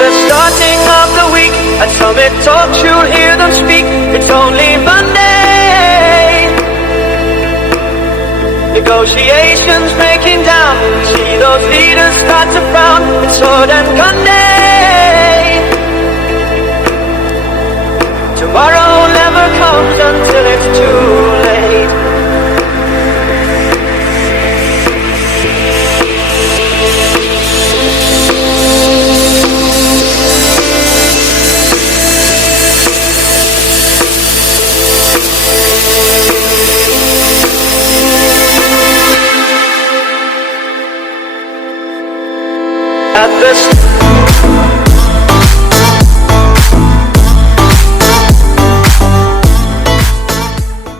the starting of the week, at Summit Talks you'll hear them speak. It's only Monday. Negotiations breaking down, see those leaders start to frown. It's sword and gun day. Tomorrow never comes until it's too late. At the